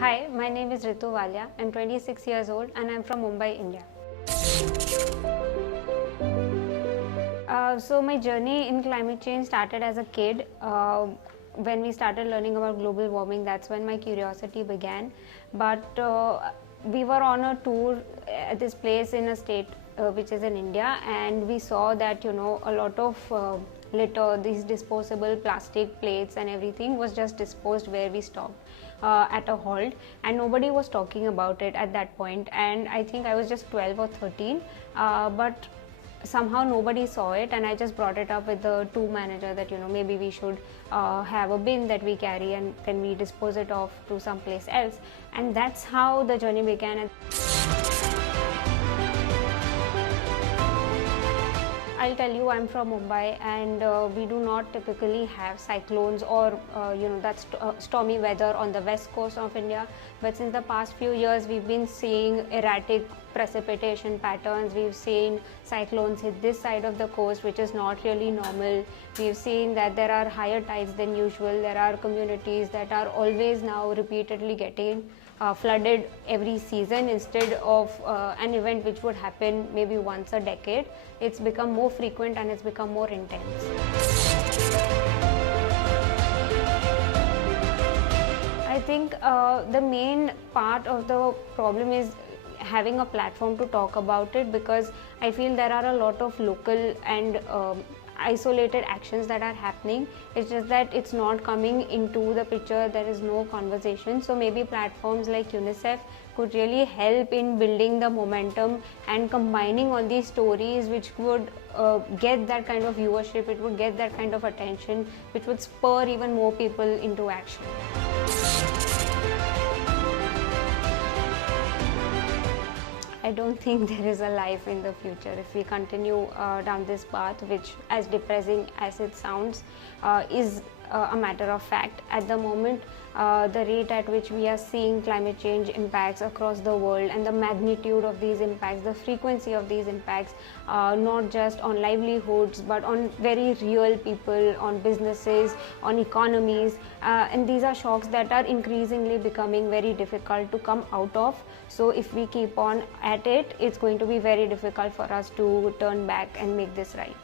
Hi, my name is Ritu. I'm 26 years old and I'm from Mumbai, India. So my journey in climate change started as a kid. When we started learning about global warming, that's when my curiosity began. But we were on a tour at this place in a state which is in India, and we saw that a lot of litter, these disposable plastic plates and everything was just disposed where we stopped at a halt, and nobody was talking about it at that point. And I think I was just 12 or 13, but somehow nobody saw it, and I just brought it up with the tour manager that maybe we should have a bin that we carry and then we dispose it off to someplace else. And that's how the journey began. I'll tell you, I'm from Mumbai, and we do not typically have cyclones or that stormy weather on the west coast of India. But since the past few years, we've been seeing erratic precipitation patterns. We've seen cyclones hit this side of the coast, which is not really normal. We've seen that there are higher tides than usual. There are communities that are always now repeatedly getting flooded every season instead of an event which would happen maybe once a decade. It's become more frequent and it's become more intense. I think the main part of the problem is having a platform to talk about it, because I feel there are a lot of local and isolated actions that are happening. It's just that it's not coming into the picture. There is no conversation. So maybe platforms like UNICEF could really help in building the momentum and combining all these stories, which would get that kind of viewership, it would get that kind of attention, which would spur even more people into action. I don't think there is a life in the future if we continue down this path, which, as depressing as it sounds, is a matter of fact. At the moment, the rate at which we are seeing climate change impacts across the world and the magnitude of these impacts, the frequency of these impacts, not just on livelihoods but on very real people, on businesses, on economies, and these are shocks that are increasingly becoming very difficult to come out of. So if we keep on at it, it's going to be very difficult for us to turn back and make this right.